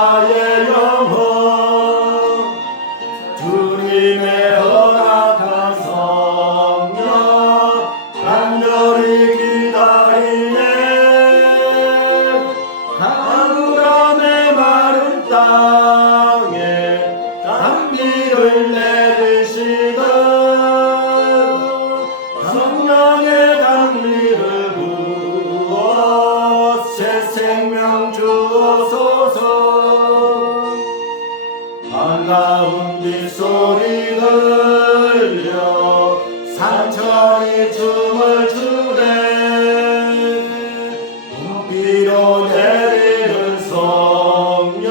나의 영혼 주님의 허락한 성령 간절히 기다리네. 가물함의 마른 땅에 단비를 내리시던 성령의 단비를 부어 새 생명 주옵소서. 반가운 빗소리 들려 산천이 춤을 추네. 비로 내리는 성령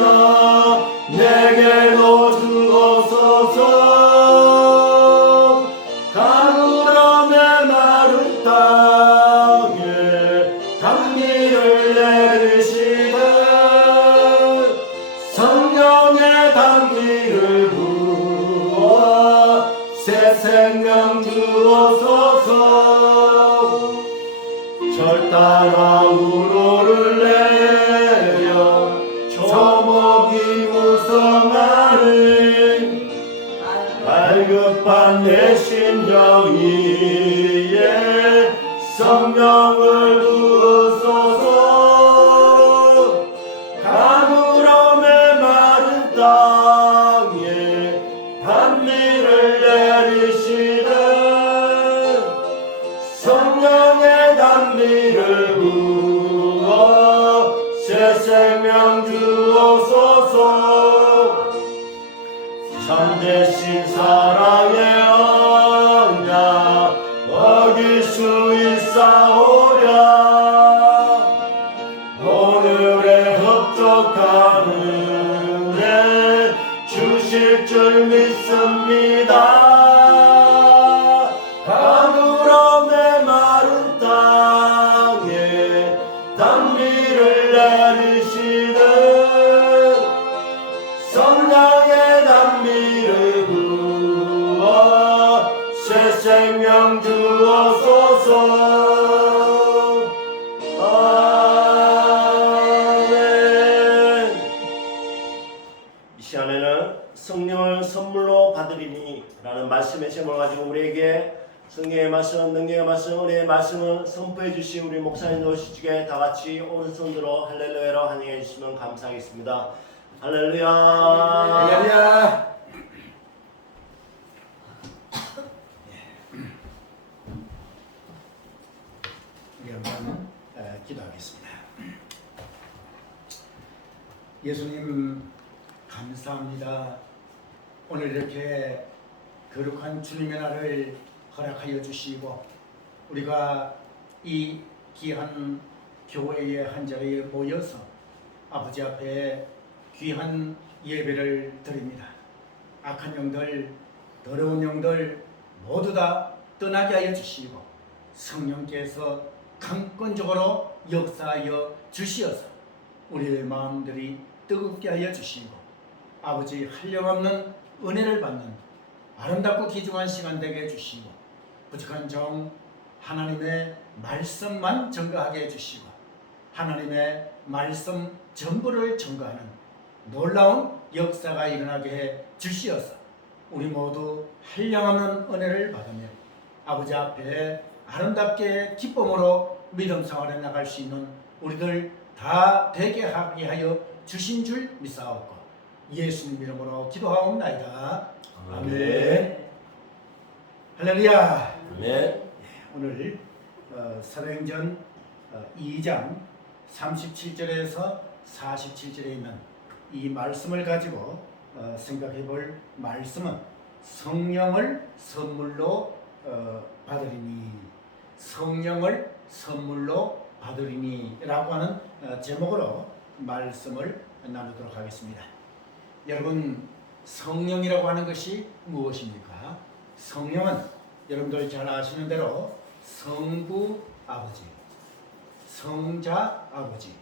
내게로 주옵소서. 가물함의 마른 땅에 단비를 내리시되 성령의 단비를 부어 새 생명 주옵소서. 절 따라 우로를 내려 초목이 무성하는 갈급한 내 심령 위에 성령을 부으소서. 가물함의 마른 땅에 단비를 내리시되 성령의 단비를 부어 새 생명 주옵소서. 참되신 사랑의 언약 어길 수 있사오랴. 오늘의 흡족한 은혜 주실 줄 믿습니다. 가물함의 마른 땅에 단비를 내리시되 성령의 단비를 부어 새 생명 주옵소서. 아멘. 이 시간에는 성령을 선물로 받으리니 라는 말씀의 제목을 가지고 우리에게 성령의 말씀, 능력의 말씀, 은혜의 말씀을 선포해 주신 우리 목사님 오시기에 다 같이 오른손으로 할렐루야로 환영해 주시면 감사하겠습니다. 할렐루야. 할렐루야. 우리 한번 기도하겠습니다. 예수님 감사합니다. 오늘 이렇게 거룩한 주님의 날을 허락하여 주시고 우리가 이 귀한 교회의 한 자리에 모여서 아버지 앞에 귀한 예배를 드립니다. 악한 영들, 더러운 영들 모두 다 떠나게 하여 주시고 성령께서 강권적으로 역사하여 주시어서 우리의 마음들이 뜨겁게 하여 주시고 아버지 한량없는 은혜를 받는 아름답고 귀중한 시간 되게 해주시고 부족한 정 하나님의 말씀만 전가하게 해주시고 하나님의 말씀 전부를 전가하는 놀라운 역사가 일어나게 해 주시어서 우리 모두 한량없는 은혜를 받으며 아버지 앞에 아름답게 기쁨으로 믿음 생활에 나갈 수 있는 우리들 다 되게 하게 하여 주신 줄 믿사옵고 예수님 이름으로 기도하옵나이다. 아멘. 할렐루야. 아멘. 오늘 사도행전 2장 37절에서 47절에 있는 이 말씀을 가지고 생각해 볼 말씀은 성령을 선물로 받으리니 성령을 선물로 받으리니 라고 하는 제목으로 말씀을 나누도록 하겠습니다. 여러분, 성령이라고 하는 것이 무엇입니까? 성령은 여러분들 잘 아시는 대로 성부 아버지, 성자 아버지,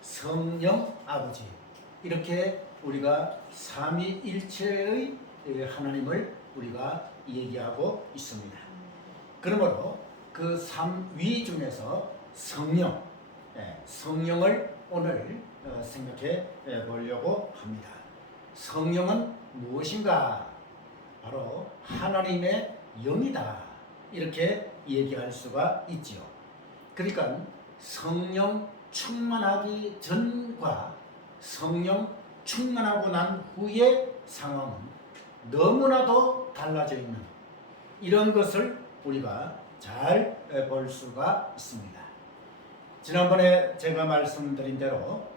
성령 아버지 이렇게 우리가 삼위일체의 하나님을 우리가 얘기하고 있습니다. 그러므로 그 삼위 중에서 성령, 성령을 오늘 생각해 보려고 합니다. 성령은 무엇인가? 바로 하나님의 영이다. 이렇게 얘기할 수가 있지요. 그러니까 성령 충만하기 전과 성령 충만하고 난 후의 상황은 너무나도 달라져 있는 이런 것을 우리가 잘 볼 수가 있습니다. 지난번에 제가 말씀드린 대로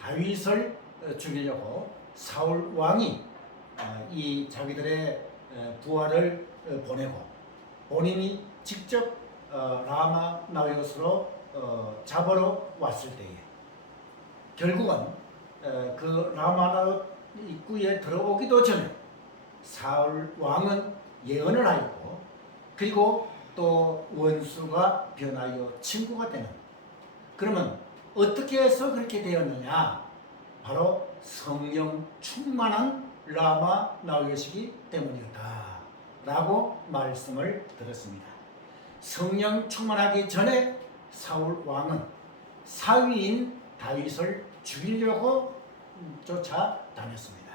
다윗을 죽이려고 사울 왕이 이 자기들의 부하를 보내고 본인이 직접 라마 나요스로 잡으러 왔을 때에 결국은 그 라마 나요스 입구에 들어오기도 전에 사울 왕은 예언을 하였고 그리고 또 원수가 변하여 친구가 되는, 그러면 어떻게 해서 그렇게 되었느냐? 바로 성령 충만한 라마 나요시기 때문이었다 라고 말씀을 드렸습니다. 성령 충만하기 전에 사울 왕은 사위인 다윗을 죽이려고 쫓아다녔습니다.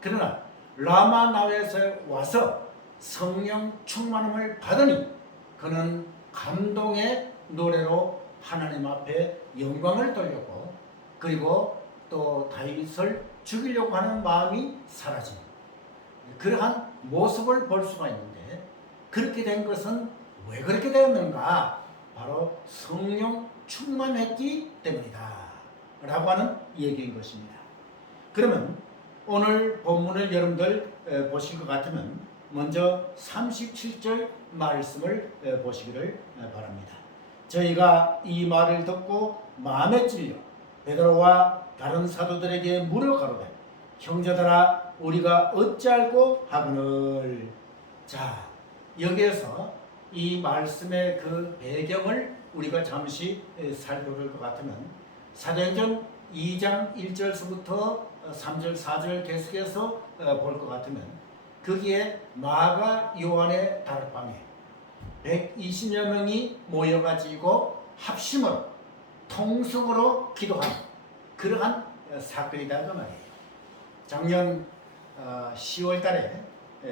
그러나 라마 나요시에 와서 성령 충만함을 받으니 그는 감동의 노래로 하나님 앞에 영광을 돌렸고 그리고 또 다윗을 죽이려고 하는 마음이 사라진 그러한 모습을 볼 수가 있는데, 그렇게 된 것은 왜 그렇게 되었는가? 바로 성령 충만했기 때문이다 라고 하는 얘기인 것입니다. 그러면 오늘 본문을 여러분들 보실 것 같으면 먼저 37절 말씀을 보시기를 바랍니다. 저희가 이 말을 듣고 마음에 찔려 베드로와 다른 사도들에게 물어 가로되 형제들아 우리가 어찌할꼬 하거늘. 자, 여기에서 이 말씀의 그 배경을 우리가 잠시 살펴볼 것 같으면 사도행전 2장 1절서부터 3절 4절 계속해서 볼 것 같으면 거기에 마가 요한의 다락방에 120여 명이 모여가지고 합심으로 통성으로 기도하는 그러한 사건이다 그 말이에요. 작년 10월 달에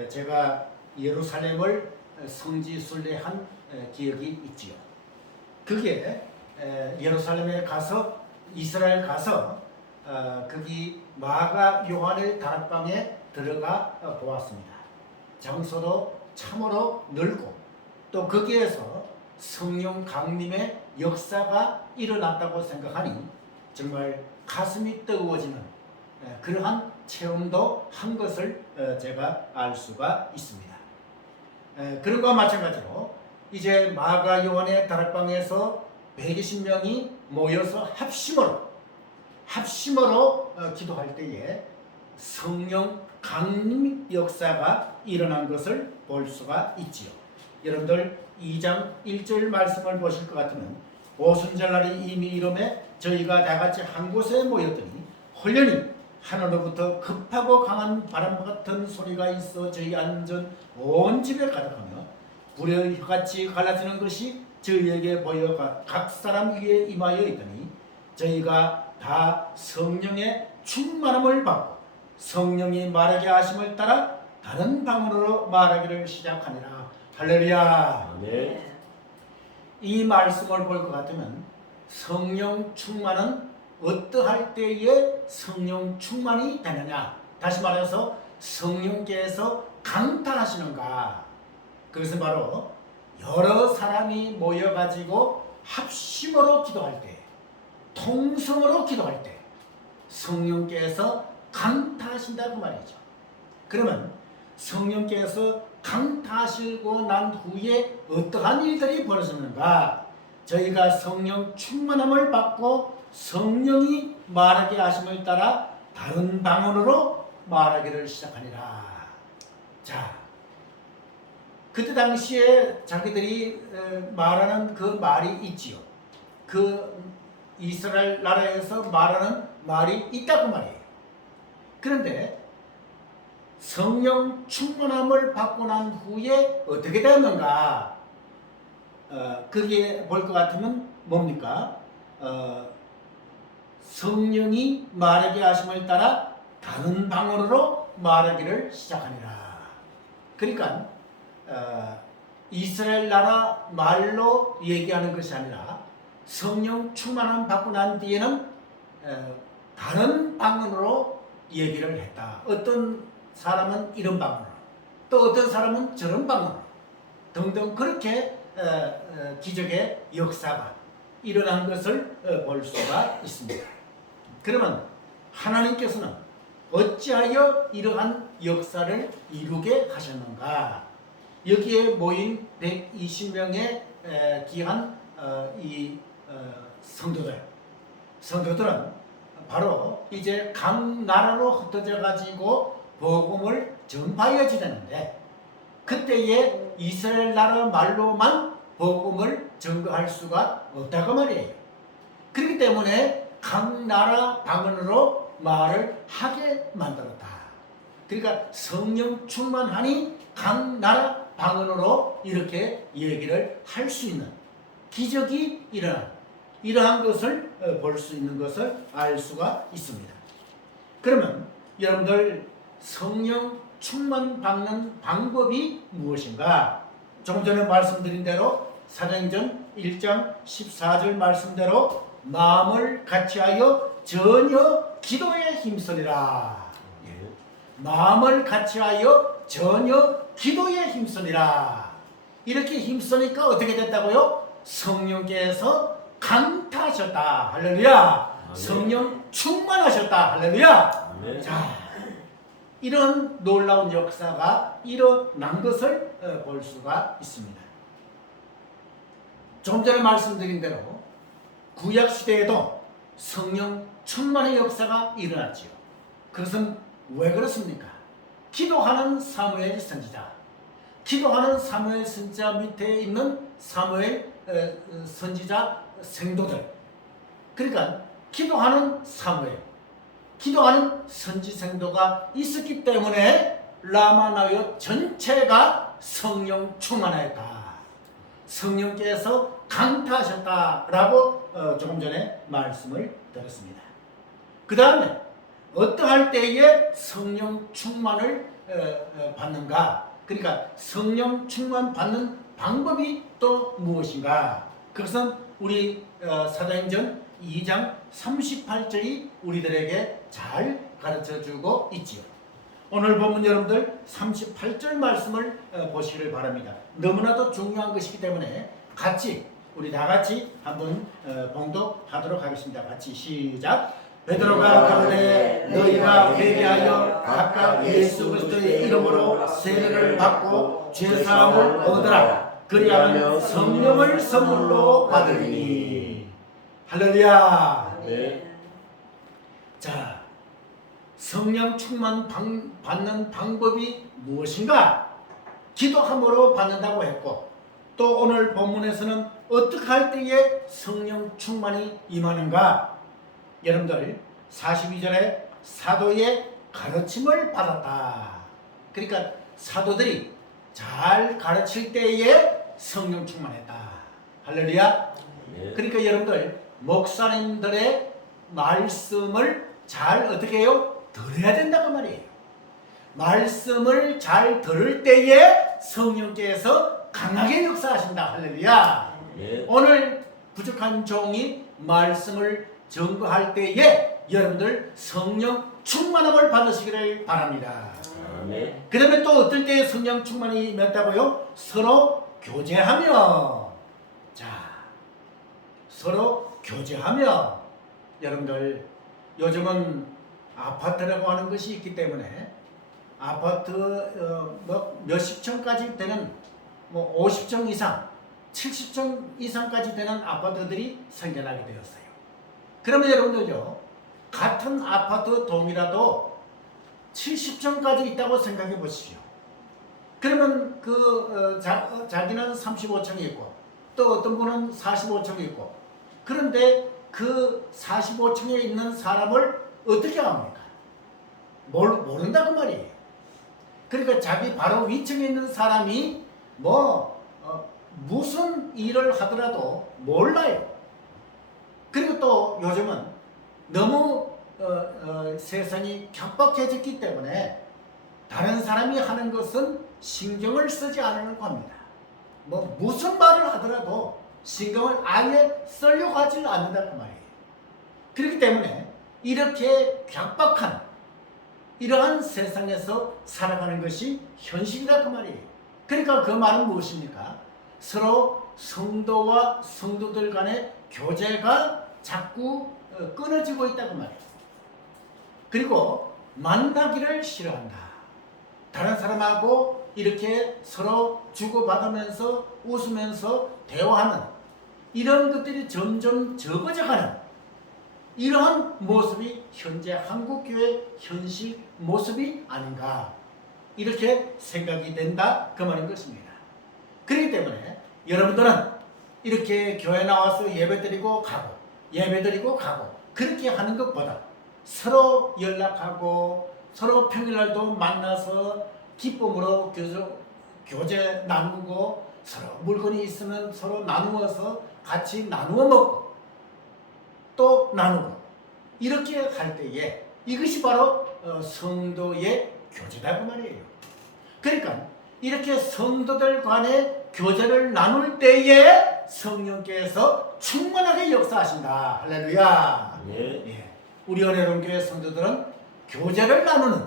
제가 예루살렘을 성지순례한 기억이 있지요. 그게 예루살렘에 가서 이스라엘 가서 거기 마가 요한의 다락방에 들어가 보았습니다. 장소도 참으로 넓고 또 거기에서 성령 강림의 역사가 일어났다고 생각하니 정말 가슴이 뜨거워지는 그러한 체험도 한 것을 제가 알 수가 있습니다. 그런 것과 마찬가지로 이제 마가 요한의 다락방에서 120명이 모여서 합심으로 기도할 때에 성령 강림 역사가 일어난 것을 볼 수가 있지요. 여러분들 2장 1절 말씀을 보실 것 같으면 오순절날이 이미 이름에 저희가 다같이 한 곳에 모였더니 홀련히 하늘로부터 급하고 강한 바람 같은 소리가 있어 저희 앉은 온 집에 가득하며 불의 혀같이 갈라지는 것이 저희에게 보여 각 사람 위에 임하여 있더니 저희가 다 성령의 충만함을 받고 성령이 말하게 하심을 따라 다른 방언으로 말하기를 시작하니라. 할렐루야. 아멘. 이 말씀을 볼 것 같으면 성령 충만은 어떠할 때에 성령 충만이 되느냐? 다시 말해서 성령께서 강타하시는가? 그것은 바로 여러 사람이 모여가지고 합심으로 기도할 때, 통성으로 기도할 때 성령께서 강타하신다고 말이죠. 그러면 성령께서 강타하시고 난 후에 어떠한 일들이 벌어지는가? 저희가 성령 충만함을 받고 성령이 말하게 하심을 따라 다른 방언으로 말하기를 시작하니라. 자, 그때 당시에 자기들이 말하는 그 말이 있지요. 그 이스라엘 나라에서 말하는 말이 있다고 말이에요. 그런데 성령 충만함을 받고 난 후에 어떻게 되었는가? 그게 볼 것 같으면 뭡니까? 성령이 말하게 하심을 따라 다른 방언으로 말하기를 시작하니라. 그러니까 이스라엘 나라 말로 얘기하는 것이 아니라 성령 충만함 받고 난 뒤에는 다른 방언으로 얘기를 했다. 어떤 사람은 이런 방언으로, 또 어떤 사람은 저런 방언으로 등등 그렇게 기적의 역사가 일어난 것을 볼 수가 있습니다. 그러면 하나님께서는 어찌하여 이러한 역사를 이루게 하셨는가? 여기에 모인 120명의 귀한 이 성도들은 바로 이제 각 나라로 흩어져 가지고 복음을 전파해야지 되는데, 그때에 이스라엘 나라 말로만 복음을 전거할 수가 없다고 말이에요. 그렇기 때문에 각 나라 방언으로 말을 하게 만들었다. 그러니까 성령 충만하니 각 나라 방언으로 이렇게 얘기를 할 수 있는 기적이 일어난, 이러한 것을 볼 수 있는 것을 알 수가 있습니다. 그러면 여러분들 성령 충만 받는 방법이 무엇인가? 조금 전에 말씀드린 대로 사도행전 1장 14절 말씀대로 마음을 같이하여 전혀 기도에 힘쓰리라. 마음을 같이하여 전혀 기도에 힘쓰리라. 이렇게 힘쓰니까 어떻게 됐다고요? 성령께서 강타하셨다. 할렐루야. 아멘. 성령 충만하셨다. 할렐루야. 아멘. 자, 이런 놀라운 역사가 일어난 것을 볼 수가 있습니다. 좀 전에 말씀드린 대로 구약 시대에도 성령 충만의 역사가 일어났지요. 그것은 왜 그렇습니까? 기도하는 사무엘 선지자, 기도하는 사무엘 선지자 밑에 있는 사무엘 선지자 생도들, 그러니까 기도하는 사무엘, 기도하는 선지 생도가 있었기 때문에 라마나요 전체가 성령 충만하였다. 성령께서 강타하셨다라고 조금 전에 말씀을 드렸습니다. 그 다음에 어떠할 때에 성령 충만을 받는가? 그러니까 성령 충만 받는 방법이 또 무엇인가? 그것은 우리 사도행전 2장 38절이 우리들에게 잘 가르쳐주고 있지요. 오늘 본문 여러분들 38절 말씀을 보시기를 바랍니다. 너무나도 중요한 것이기 때문에 같이 우리 다 같이 한번 봉독하도록 하겠습니다. 같이 시작. 베드로가 가로되 너희가 회개하여 각각 예수 그리스도의 이름으로 세례를 받고 죄 사함을 얻으라. 그리하면 성령을 선물로 받으리니. 할렐루야. 네. 자, 성령 충만 받는 방법이 무엇인가? 기도함으로 받는다고 했고, 또 오늘 본문에서는 어떻게 할 때에 성령 충만이 임하는가? 여러분들 42절에 사도의 가르침을 받았다. 그러니까 사도들이 잘 가르칠 때에 성령 충만했다. 할렐루야. 네. 그러니까 여러분들 목사님들의 말씀을 잘 어떻게 해요? 들어야 된다고 말이에요. 말씀을 잘 들을 때에 성령께서 강하게 역사하신다. 할렐루야. 네. 오늘 부족한 종이 말씀을 전거할 때에 여러분들 성령 충만함을 받으시기를 바랍니다. 아멘. 그 다음에 또 어떨 때 성령 충만이 임했다고요? 서로 교제하며. 자, 서로 교제하며. 여러분들 요즘은 아파트라고 하는 것이 있기 때문에 아파트 뭐 몇십 층까지 되는 뭐 50층 이상, 70층 이상까지 되는 아파트들이 생겨나게 되었어요. 그러면 여러분들요, 같은 아파트 동이라도 70층까지 있다고 생각해 보십시오. 그러면 자기는 35층이 있고 또 어떤 분은 45층이 있고, 그런데 그 45층에 있는 사람을 어떻게 합니까? 모른다고 말이에요. 그러니까 자기 바로 위층에 있는 사람이 무슨 일을 하더라도 몰라요. 그리고 또 요즘은 너무 세상이 격박해졌기 때문에 다른 사람이 하는 것은 신경을 쓰지 않으려고 합니다. 뭐 무슨 말을 하더라도 신경을 아예 쓰려고 하지 않는다는 말이에요. 그렇기 때문에 이렇게 격박한 이러한 세상에서 살아가는 것이 현실이다 그 말이에요. 그러니까 그 말은 무엇입니까? 서로 성도와 성도들 간의 교제가 자꾸 끊어지고 있다고 말이에요. 그리고 만나기를 싫어한다. 다른 사람하고 이렇게 서로 주고받으면서 웃으면서 대화하는 이런 것들이 점점 적어져가는 이러한 모습이 현재 한국교회 현실 모습이 아닌가 이렇게 생각이 된다 그 말인 것입니다. 그렇기 때문에 여러분들은 이렇게 교회 나와서 예배드리고 가고 예배드리고 가고 그렇게 하는 것보다 서로 연락하고 서로 평일날도 만나서 기쁨으로 교제 나누고 서로 물건이 있으면 서로 나누어서 같이 나누어 먹고 또 나누고 이렇게 할 때에 이것이 바로 성도의 교제다 그 말이에요. 그러니까 이렇게 성도들 간의 교제를 나눌 때에 성령께서 충만하게 역사하신다. 할렐루야. 예. 우리 은혜로운 교회 성도들은 교제를 나누는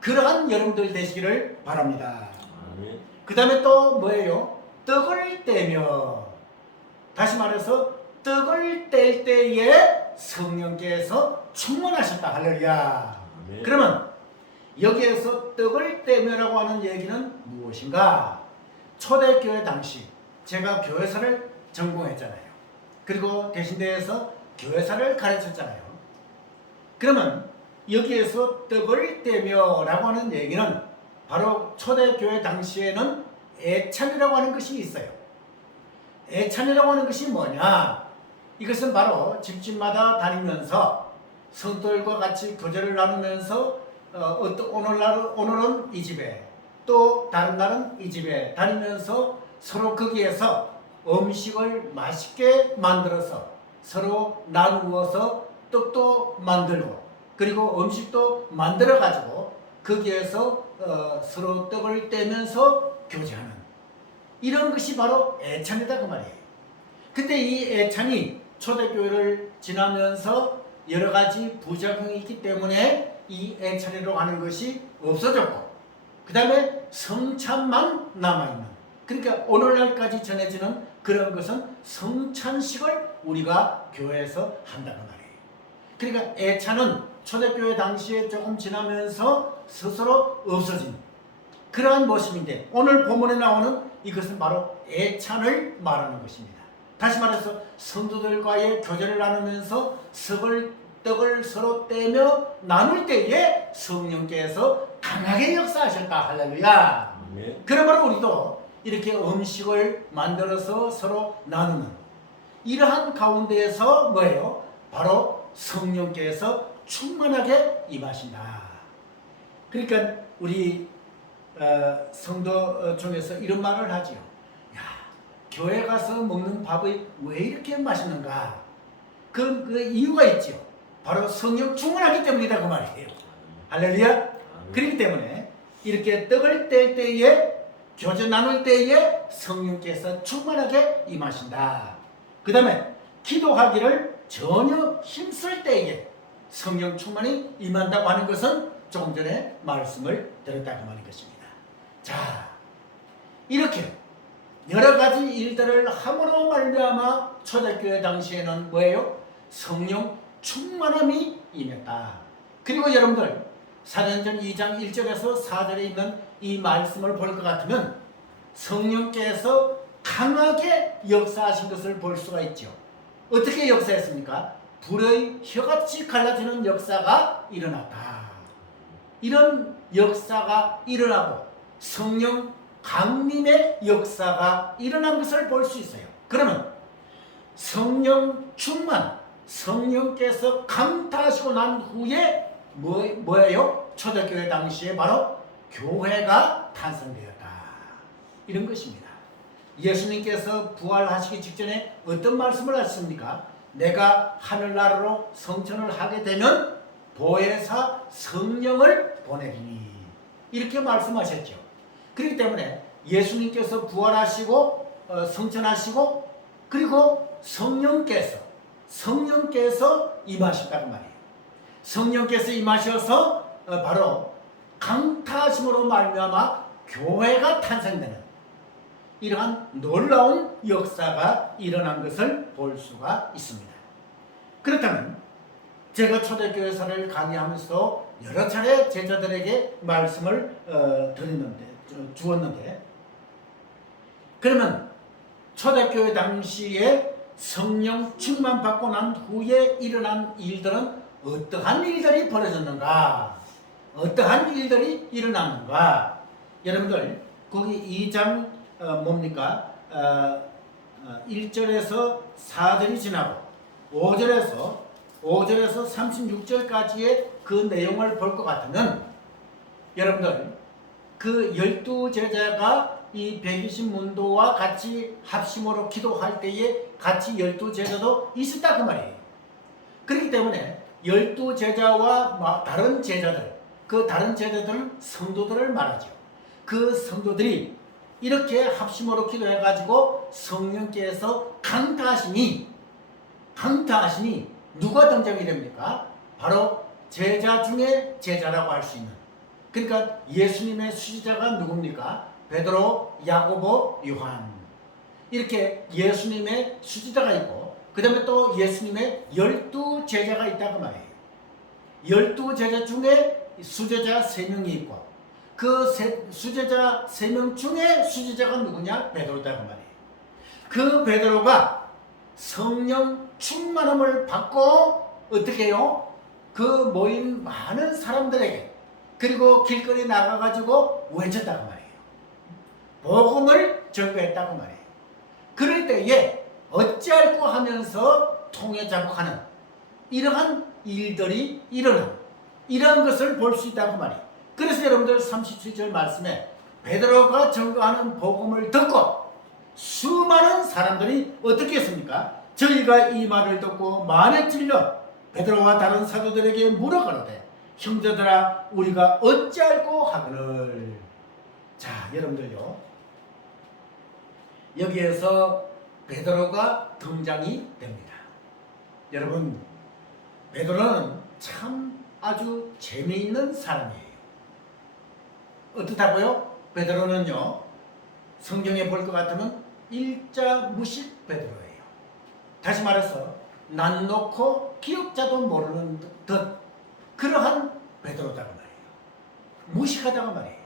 그러한 여러분들 되시기를 바랍니다. 그 다음에 또 뭐예요? 떡을 떼며 다시 말해서 떡을 뗄 때에 성령께서 충만하셨다. 할렐루야. 그러면 여기에서 떡을 떼며라고 하는 얘기는 무엇인가? 초대교회 당시 제가 교회사를 전공했잖아요. 그리고 대신대에서 교회사를 가르쳤잖아요. 그러면 여기에서 떡을 떼며라고 하는 얘기는 바로 초대교회 당시에는 애찬이라고 하는 것이 있어요. 애찬이라고 하는 것이 뭐냐? 이것은 바로 집집마다 다니면서 성도들과 같이 교제를 나누면서 오늘은 이 집에 또 다른 날은 이 집에 다니면서 서로 거기에서 음식을 맛있게 만들어서 서로 나누어서 떡도 만들고 그리고 음식도 만들어 가지고 거기에서 서로 떡을 떼면서 교제하는 이런 것이 바로 애찬이다 그 말이에요. 근데 이 애찬이 초대교회를 지나면서 여러 가지 부작용이 있기 때문에 이 애찬이라고 하는 것이 없어졌고 그 다음에 성찬만 남아있는 그러니까 오늘날까지 전해지는 그런 것은 성찬식을 우리가 교회에서 한다는 말이에요. 그러니까 애찬은 초대교회 당시에 조금 지나면서 스스로 없어진 그러한 모습인데 오늘 본문에 나오는 이것은 바로 애찬을 말하는 것입니다. 다시 말해서 성도들과의 교제를 나누면서 떡을 서로 떼며 나눌 때에 성령께서 강하게 역사하셨다. 할렐루야. 그러므로 우리도 이렇게 음식을 만들어서 서로 나누는 이러한 가운데에서 뭐예요? 바로 성령께서 충만하게 임하신다. 그러니까 우리 성도 중에서 이런 말을 하지요. 야, 교회 가서 먹는 밥이 왜 이렇게 맛있는가? 그 이유가 있죠. 바로 성령 충만하기 때문이다 그 말이에요. 할렐루야. 그렇기 때문에 이렇게 떡을 뗄 때에 교제 나눌 때에 성령께서 충만하게 임하신다. 그 다음에 기도하기를 전혀 힘쓸 때에 성령 충만이 임한다고 하는 것은 조금 전에 말씀을 드렸다고 하는 것입니다. 자, 이렇게 여러 가지 일들을 함으로 말미암아 초대교회 당시에는 뭐예요? 성령 충만함이 임했다. 그리고 여러분들 사도행전 2장 1절에서 4절에 있는 이 말씀을 볼 것 같으면 성령께서 강하게 역사하신 것을 볼 수가 있죠. 어떻게 역사했습니까? 불의 혀같이 갈라지는 역사가 일어났다. 이런 역사가 일어나고 성령 강림의 역사가 일어난 것을 볼 수 있어요. 그러면 성령 충만, 성령께서 강타하시고 난 후에 뭐예요? 초대교회 당시에 바로 교회가 탄생되었다. 이런 것입니다. 예수님께서 부활하시기 직전에 어떤 말씀을 하셨습니까? 내가 하늘나라로 성천을 하게 되면 보혜사 성령을 보내리니 이렇게 말씀하셨죠. 그렇기 때문에 예수님께서 부활하시고 성천하시고 그리고 성령께서 임하셨다고 말이에요. 성령께서 임하셔서 바로 강타하심으로 말미암아 교회가 탄생되는 이러한 놀라운 역사가 일어난 것을 볼 수가 있습니다. 그렇다면 제가 초대교회사를 강의하면서 여러 차례 제자들에게 말씀을 주었는데 그러면 초대교회 당시에 성령 충만 받고 난 후에 일어난 일들은 어떠한 일들이 벌어졌는가? 어떠한 일들이 일어났는가? 여러분들 거기 2장 뭡니까? 1절에서 4절이 지나고 5절에서 36절까지의 그 내용을 볼 것 같으면 여러분들 그 12제자가 이 120문도와 같이 합심으로 기도할 때에 같이 12제자도 있었다 그 말이에요. 그렇기 때문에 12제자와 다른 제자들, 그 다른 제자들은 성도들을 말하죠. 그 성도들이 이렇게 합심으로 기도해가지고 성령께서 강타하시니 누가 등장이 됩니까? 바로 제자 중에 제자라고 할 수 있는, 그러니까 예수님의 수지자가 누굽니까? 베드로, 야고보, 요한. 이렇게 예수님의 수지자가 있고 그 다음에 또 예수님의 12제자가 있다고 말이에요. 12제자 중에 수제자 3명이 있고 그 수제자 3명 중에 수제자가 누구냐? 베드로다고 말이에요. 그 베드로가 성령 충만함을 받고 어떻게 해요? 그 모인 많은 사람들에게 그리고 길거리 나가가지고 외쳤다고 말이에요. 복음을 전거했다고 말이에요. 그럴 때에 어찌할꼬 하면서 통에 자복하는 이러한 일들이 일어난 이러한 것을 볼 수 있다고 말이에요. 그래서 여러분들 37절 말씀에 베드로가 전거하는 복음을 듣고 수많은 사람들이 어떻게 했습니까? 저희가 이 말을 듣고 만에 찔려 베드로와 다른 사도들에게 물어가로되 형제들아 우리가 어찌할꼬 하거늘. 자 여러분들요, 여기에서 베드로가 등장이 됩니다. 여러분 베드로는 참 아주 재미있는 사람이에요. 어떻다고요? 베드로는요 성경에 볼 것 같으면 일자 무식 베드로예요. 다시 말해서 난 놓고 기억자도 모르는 듯 그러한 베드로다고 말이에요. 무식하다고 말이에요.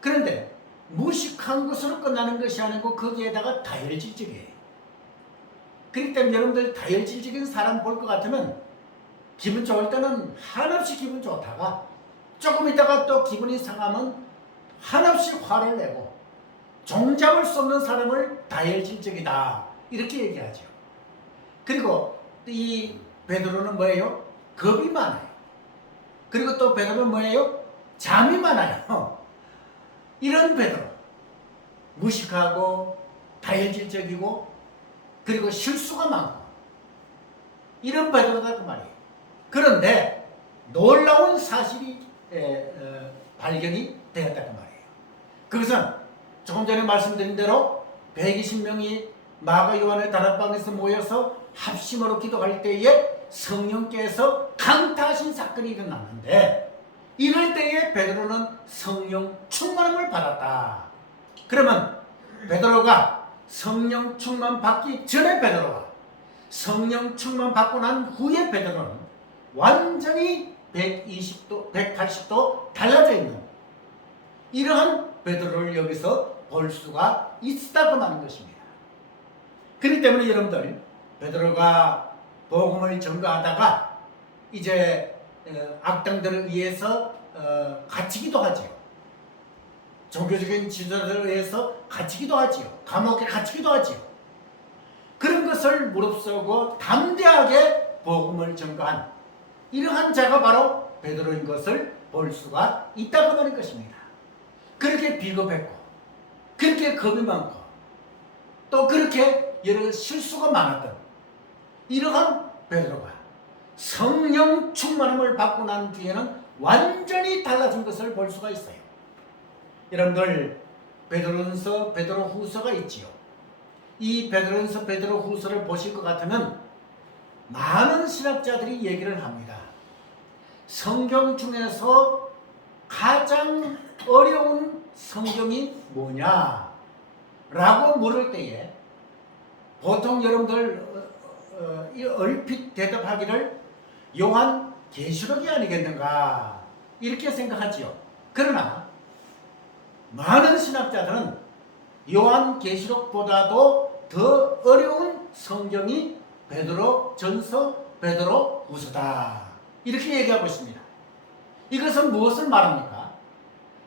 그런데 무식한 것으로 끝나는 것이 아니고 거기에다가 다혈질적이에요. 그렇기 때문에 여러분들 다혈질적인 사람 볼 것 같으면 기분 좋을 때는 한없이 기분 좋다가 조금 있다가 또 기분이 상하면 한없이 화를 내고 종잡을 수 없는 사람을 다혈질적이다 이렇게 얘기하죠. 그리고 이 베드로는 뭐예요? 겁이 많아요. 그리고 또 베드로는 뭐예요? 잠이 많아요. 이런 베드로 무식하고 다혈질적이고 그리고 실수가 많고 이런 베드로다 그 말이에요. 그런데 놀라운 사실이 발견이 되었다 그 말이에요. 그것은 조금 전에 말씀드린 대로 120명이 마가 요한의 다락방에서 모여서 합심으로 기도할 때에 성령께서 강타하신 사건이 일어났는데 이럴 때에 베드로는 성령 충만함을 받았다. 그러면 베드로가 성령 충만 받기 전에 베드로가 성령 충만 받고 난 후에 베드로는 완전히 120도, 180도 달라져 있는 이러한 베드로를 여기서 볼 수가 있다고 하는 것입니다. 그렇기 때문에 여러분들 베드로가 복음을 전가하다가 이제 악당들에 의해서 갇히기도 하지요. 종교적인 지도자들에 의해서 갇히기도 하지요. 감옥에 갇히기도 하지요. 그런 것을 무릅쓰고 담대하게 복음을 전가한 이러한 자가 바로 베드로인 것을 볼 수가 있다고 하는 것입니다. 그렇게 비겁했고 그렇게 겁이 많고 또 그렇게 여러 실수가 많았던 이러한 베드로가 성령 충만함을 받고 난 뒤에는 완전히 달라진 것을 볼 수가 있어요. 여러분들 베드로전서, 베드로후서가 있지요. 이 베드로전서, 베드로후서를 보실 것 같으면 많은 신학자들이 얘기를 합니다. 성경 중에서 가장 어려운 성경이 뭐냐? 라고 물을 때에 보통 여러분들 얼핏 대답하기를 요한 계시록이 아니겠는가 이렇게 생각하지요. 그러나 많은 신학자들은 요한 계시록보다도 더 어려운 성경이 베드로전서, 베드로후서다 이렇게 얘기하고 있습니다. 이것은 무엇을 말합니까?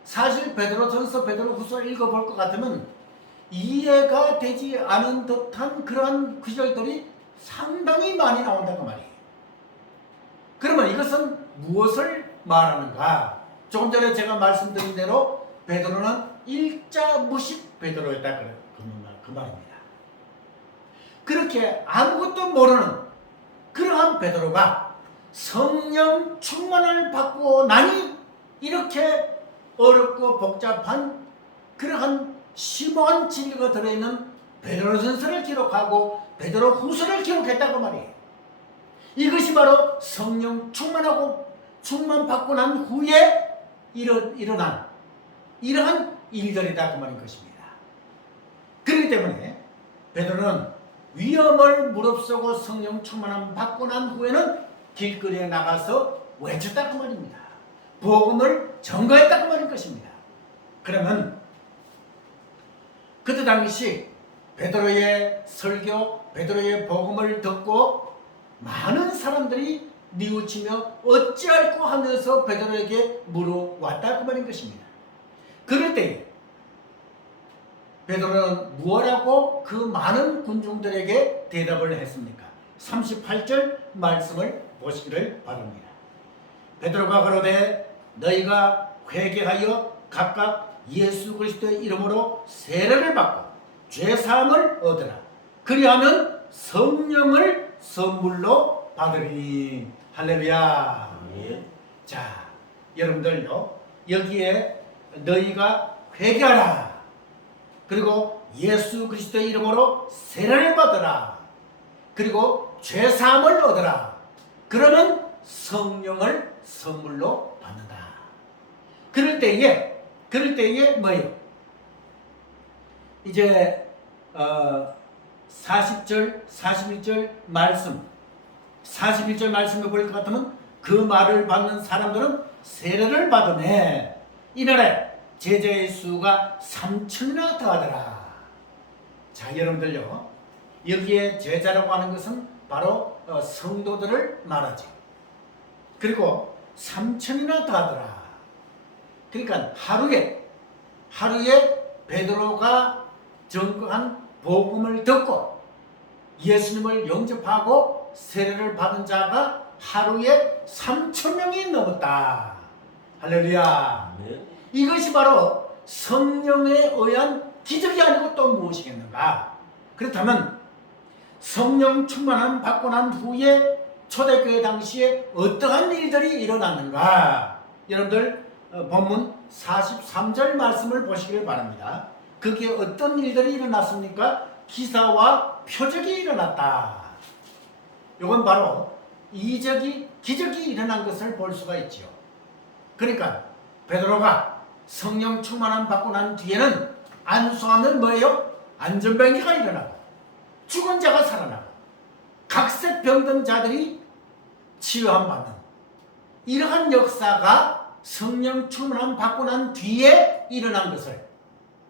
사실 베드로전서, 베드로후서를 읽어볼 것 같으면 이해가 되지 않은 듯한 그러한 구절들이 상당히 많이 나온다고 말이에요. 그러면 이것은 무엇을 말하는가? 조금 전에 제가 말씀드린 대로 베드로는 일자무식 베드로였다 그 말입니다. 그렇게 아무것도 모르는 그러한 베드로가 성령 충만을 받고 나니 이렇게 어렵고 복잡한 그러한 심오한 진리가 들어있는 베드로전서를 기록하고 베드로후서를 기록했다고 말이에요. 이것이 바로 성령 충만받고 난 후에 일어난 이러한 일들이다 그 말인 것입니다. 그렇기 때문에 베드로는 위험을 무릅쓰고 성령 충만함 받고 난 후에는 길거리에 나가서 외쳤다 그 말입니다. 복음을 전가했다 그 말인 것입니다. 그러면 그때 당시 베드로의 설교, 베드로의 복음을 듣고 많은 사람들이 뉘우치며 어찌할꼬 하면서 베드로에게 물어왔다 그 말인 것입니다. 그럴 때 베드로는 무엇하고 그 많은 군중들에게 대답을 했습니까? 38절 말씀을 보시기를 바랍니다. 베드로가 그러되 너희가 회개하여 각각 예수 그리스도의 이름으로 세례를 받고 죄사함을 얻으라. 그리하면 성령을 선물로 받으리니. 할렐루야. 예. 자, 여러분들요, 여기에 너희가 회개하라. 그리고 예수 그리스도의 이름으로 세례를 받으라. 그리고 죄사함을 얻으라. 그러면 성령을 선물로 받는다. 그럴 때에 뭐예요? 이제 40절, 41절 말씀, 41절 말씀을 볼 것 같으면 그 말을 받는 사람들은 세례를 받으매 이날에 제자의 수가 3천이나 더하더라. 자, 여러분들요, 여기에 제자라고 하는 것은 바로 성도들을 말하죠. 그리고 3천이나 더하더라. 그러니까 하루에 베드로가 전거한 복음을 듣고 예수님을 영접하고 세례를 받은 자가 하루에 3천 명이 넘었다. 할렐루야. 네. 이것이 바로 성령에 의한 기적이 아니고 또 무엇이겠는가? 그렇다면 성령 충만함 받고 난 후에 초대교회 당시에 어떠한 일들이 일어났는가? 여러분들 본문 43절 말씀을 보시길 바랍니다. 그게 어떤 일들이 일어났습니까? 기사와 표적이 일어났다. 이건 바로 기적이 일어난 것을 볼 수가 있지요. 그러니까 베드로가 성령 충만함 받고 난 뒤에는 안수하면 뭐예요? 안전병기가 일어나고 죽은 자가 살아나고 각색 병든 자들이 치유함 받는 이러한 역사가 성령 충만함 받고 난 뒤에 일어난 것을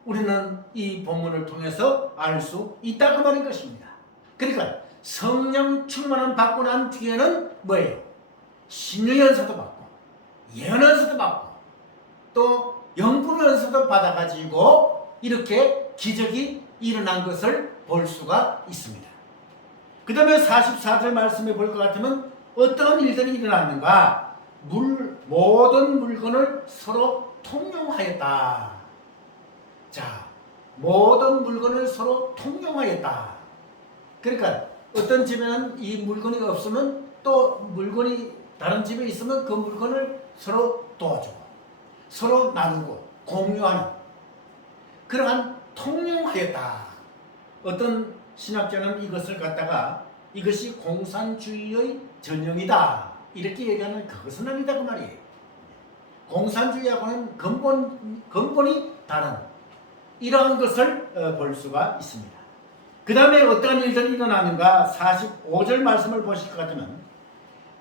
우리는 이 본문을 통해서 알 수 있다 그 말인 것입니다. 그러니까 성령 충만함 받고 난 뒤에는 뭐예요? 신유연서도 받고 예언연서도 받고 또 영분연서도 받아가지고 이렇게 기적이 일어난 것을 볼 수가 있습니다. 그 다음에 44절 말씀에 볼 것 같으면 어떤 일들이 일어났는가? 모든 물건을 서로 통용하였다. 자, 모든 물건을 서로 통용하였다. 그러니까 어떤 집에는 이 물건이 없으면 또 물건이 다른 집에 있으면 그 물건을 서로 도와주고 서로 나누고 공유하는 그러한 통용하였다. 어떤 신학자는 이것을 갖다가 이것이 공산주의의 전형이다 이렇게 얘기하는 그것은 아니다 그 말이에요. 공산주의하고는 근본이 다른 이러한 것을 볼 수가 있습니다. 그 다음에 어떠한 일들이 일어나는가 45절 말씀을 보실 것 같으면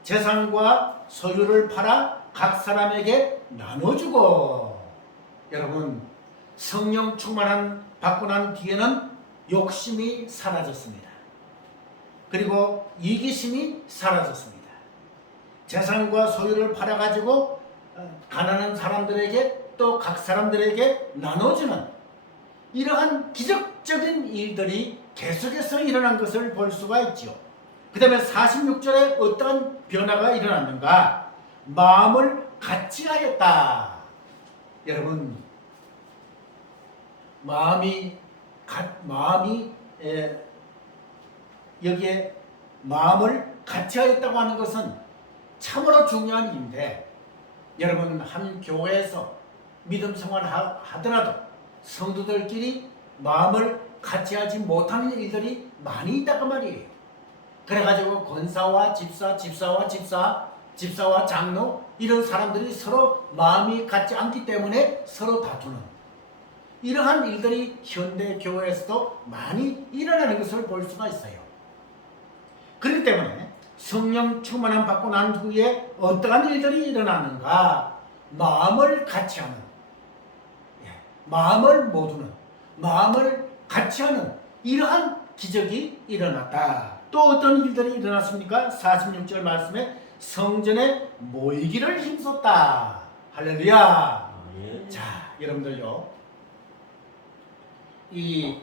재산과 소유를 팔아 각 사람에게 나눠주고 여러분 성령 충만한 받고 난 뒤에는 욕심이 사라졌습니다. 그리고 이기심이 사라졌습니다. 재산과 소유를 팔아가지고 가난한 사람들에게 또 각 사람들에게 나눠주는 이러한 기적적인 일들이 계속해서 일어난 것을 볼 수가 있죠. 그 다음에 46절에 어떠한 변화가 일어났는가? 마음을 같이 하였다. 여러분 여기에 마음을 같이 하였다고 하는 것은 참으로 중요한 일인데 여러분 한 교회에서 믿음 생활 하더라도 성도들끼리 마음을 같이 하지 못하는 일들이 많이 있다고 말이에요. 그래가지고 권사와 집사, 집사와 집사, 집사와 장로 이런 사람들이 서로 마음이 같지 않기 때문에 서로 다투는 이러한 일들이 현대 교회에서도 많이 일어나는 것을 볼 수가 있어요. 그렇기 때문에 성령 충만함 받고 난 후에 어떠한 일들이 일어나는가? 마음을 같이 하는, 마음을 모두는, 마음을 같이 하는 이러한 기적이 일어났다. 또 어떤 일들이 일어났습니까? 46절 말씀에 성전에 모이기를 힘썼다. 할렐루야. 자, 여러분들요. 우리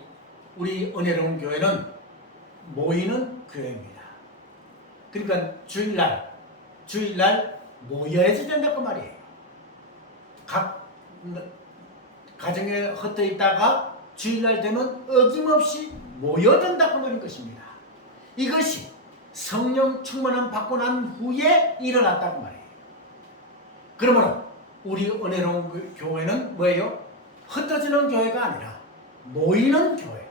은혜로운 교회는 모이는 교회입니다. 그러니까 주일날 모여야지 된다고 말이에요. 각 가정에 흩어 있다가 주일날 되면 어김없이 모여든다고 하는 것입니다. 이것이 성령 충만함 받고 난 후에 일어났다고 말이에요. 그러므로 우리 은혜로운 교회는 뭐예요? 흩어지는 교회가 아니라 모이는 교회.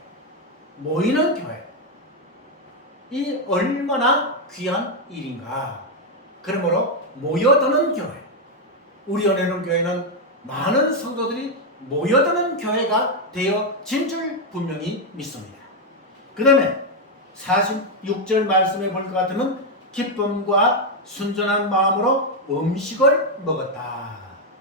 이 얼마나 귀한 일인가. 그러므로 모여드는 교회. 우리 은혜로운 교회는 많은 성도들이 모여드는 교회가 되어진 줄 분명히 믿습니다. 그 다음에 46절 말씀에 볼 것 같으면 기쁨과 순전한 마음으로 음식을 먹었다.